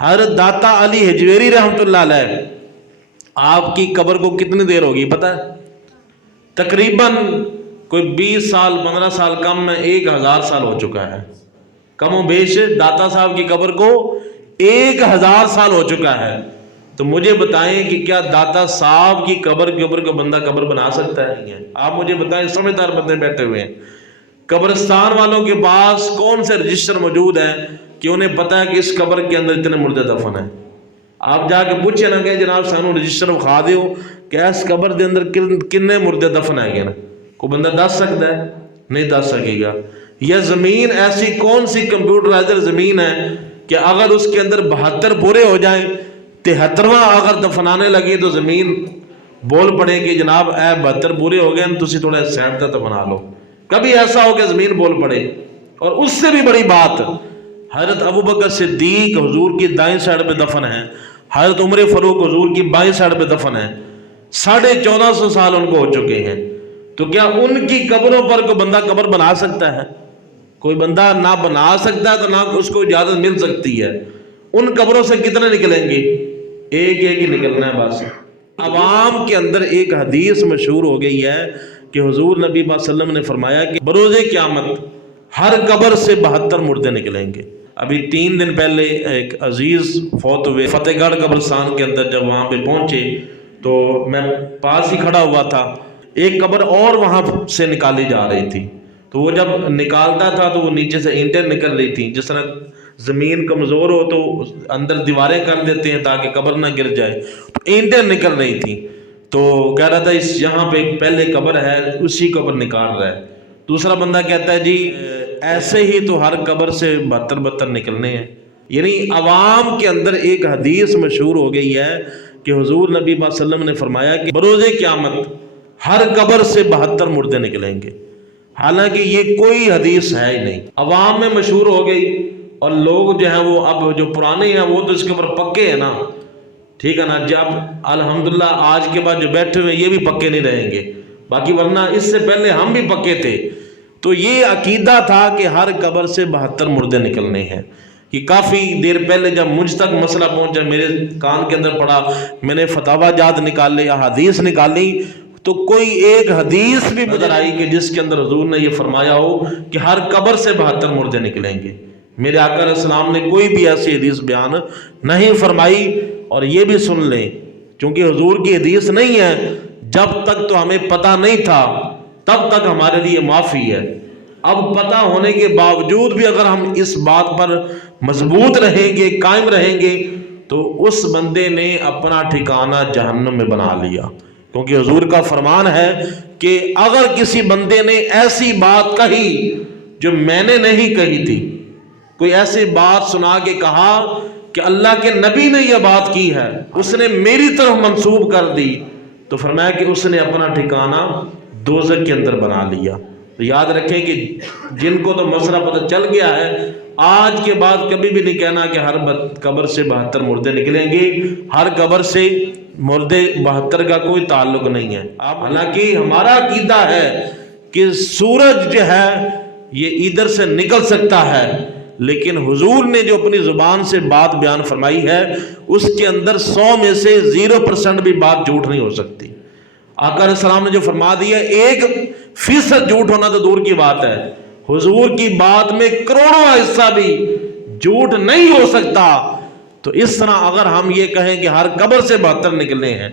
حضرت داتا علی حجویری رحمتہ اللہ علیہ آپ کی قبر کو کتنی دیر ہوگی پتہ ہے؟ تقریباً کوئی 20 سال 15 سال کم میں 1000 سال ہو چکا ہے، کم و بیش داتا صاحب کی قبر کو 1000 سال ہو چکا ہے۔ تو مجھے بتائیں کہ کیا داتا صاحب کی قبر کے اوپر کوئی بندہ قبر بنا سکتا ہے؟ آپ مجھے بتائیں، سمجھدار بندے بیٹھے ہوئے ہیں، قبرستان والوں کے پاس کون سے رجسٹر موجود ہیں کہ انہیں پتا ہے کہ اس قبر کے اندر اتنے مردے دفن ہیں؟ آپ جا کے پوچھے نا کہ جناب سانو رجسٹر کھا دیو کہ اس قبر کے اندر کنے مردے دفن ہے نا، کوئی بندہ دس سکتا ہے؟ نہیں دس سکے گا۔ یہ زمین ایسی کون سی کمپیوٹرائزر زمین ہے کہ اگر اس کے اندر 72 پورے ہو جائیں، 73واں اگر دفنانے لگی تو زمین بول پڑے کہ جناب اے 72 پورے ہو گئے تسی تھوڑا سیٹ تک دفنا لو؟ کبھی ایسا ہو کہ زمین بول پڑے؟ اور اس سے بھی بڑی بات، حضرت ابوبکر صدیق حضور کی دائیں سائڈ پہ دفن ہے، حضرت عمر فاروق حضور کی بائیں سائڈ پہ دفن ہے، 1450 سال ان کو ہو چکے ہیں۔ تو کیا ان کی قبروں پر کوئی بندہ قبر بنا سکتا ہے؟ کوئی بندہ نہ بنا سکتا ہے تو نہ اس کو اجازت مل سکتی ہے۔ ان قبروں سے کتنے نکلیں گے؟ ایک ہی نکلنا ہے بس۔ عوام کے اندر ایک حدیث مشہور ہو گئی ہے کہ حضور نبی صلی اللہ علیہ وسلم نے فرمایا کہ بروز قیامت ہر قبر سے 72 مردے نکلیں گے۔ ابھی 3 دن پہلے ایک عزیز فوت ہوئے فتح گڑھ قبرستان کے اندر، جب وہاں پہ پہنچے تو میں پاس ہی کھڑا ہوا تھا، ایک قبر اور وہاں سے نکالی جا رہی تھی، تو وہ جب نکالتا تھا تو وہ نیچے سے اینٹیں نکل رہی تھیں، جس طرح زمین کمزور ہو تو اندر دیواریں کر دیتے ہیں تاکہ قبر نہ گر جائے، تو اینٹیں نکل رہی تھیں۔ تو کہہ رہا تھا اس یہاں پہ پہلے قبر ہے، اسی قبر نکال رہا ہے۔ دوسرا بندہ کہتا ہے جی ایسے ہی تو ہر قبر سے 72 نکلنے ہیں۔ یعنی عوام کے اندر ایک حدیث مشہور ہو گئی ہے کہ حضور نبی صلی اللہ علیہ وسلم نے فرمایا کہ بروز قیامت ہر قبر سے 72 مردے نکلیں گے، حالانکہ یہ کوئی حدیث ہے ہی نہیں، عوام میں مشہور ہو گئی، اور لوگ جو ہیں وہ اب جو پرانے ہیں وہ تو اس کے اوپر پکے ہیں نا، ٹھیک ہے نا، جب الحمدللہ آج کے بعد جو بیٹھے ہوئے یہ بھی پکے نہیں رہیں گے، باقی ورنہ اس سے پہلے ہم بھی پکے تھے۔ تو یہ عقیدہ تھا کہ ہر قبر سے 72 مردے نکلنے ہیں۔ کہ کافی دیر پہلے جب مجھ تک مسئلہ پہنچا، میرے کان کے اندر پڑا، میں نے فتاوی جات نکالے، احادیث نکالی، تو کوئی ایک حدیث بھی نظر آئی کہ جس کے اندر حضور نے یہ فرمایا ہو کہ ہر قبر سے 72 مردے نکلیں گے۔ میرے آقا علیہ السلام نے کوئی بھی ایسی حدیث بیان نہیں فرمائی۔ اور یہ بھی سن لیں، چونکہ حضور کی حدیث نہیں ہے، جب تک تو ہمیں پتہ نہیں تھا تب تک ہمارے لیے معافی ہے۔ اب پتہ ہونے کے باوجود بھی اگر ہم اس بات پر مضبوط رہیں گے، قائم رہیں گے، تو اس بندے نے اپنا ٹھکانہ جہنم میں بنا لیا، کیونکہ حضور کا فرمان ہے کہ اگر کسی بندے نے ایسی بات کہی جو میں نے نہیں کہی تھی، کوئی ایسی بات سنا کے کہا کہ اللہ کے نبی نے یہ بات کی ہے، اس نے میری طرف منسوب کر دی، تو فرمایا کہ اس نے اپنا ٹھکانہ دوزخ کے اندر بنا لیا۔ تو یاد رکھیں کہ جن کو تو مسئلہ پتہ چل گیا ہے، آج کے بعد کبھی بھی نہیں کہنا کہ ہر قبر سے 72 مردے نکلیں گے۔ ہر قبر سے مردے 72 کا کوئی تعلق نہیں ہے۔ حالانکہ ہمارا عقیدہ ہے کہ سورج جو ہے یہ ادھر سے نکل سکتا ہے، لیکن حضور نے جو اپنی زبان سے بات بیان فرمائی ہے اس کے اندر 100 میں سے 0% بھی بات جھوٹ نہیں ہو سکتی۔ آقا علیہ السلام نے جو فرما دیا 1% جھوٹ ہونا تو دور کی بات ہے، حضور کی بات میں کروڑوں حصہ بھی جھوٹ نہیں ہو سکتا۔ تو اس طرح اگر ہم یہ کہیں کہ ہر قبر سے 72 نکلنے ہیں،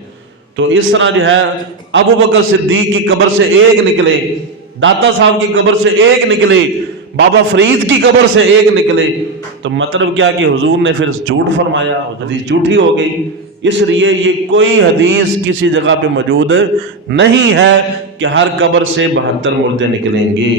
تو اس طرح جو ہے ابوبکر صدیق کی قبر سے 1 نکلے، داتا صاحب کی قبر سے 1 نکلے، بابا فرید کی قبر سے 1 نکلے، تو مطلب کیا کہ حضور نے پھر جھوٹ فرمایا، حدیث جھوٹی ہو گئی۔ اس لیے یہ کوئی حدیث کسی جگہ پہ موجود نہیں ہے کہ ہر قبر سے 72 مردے نکلیں گے۔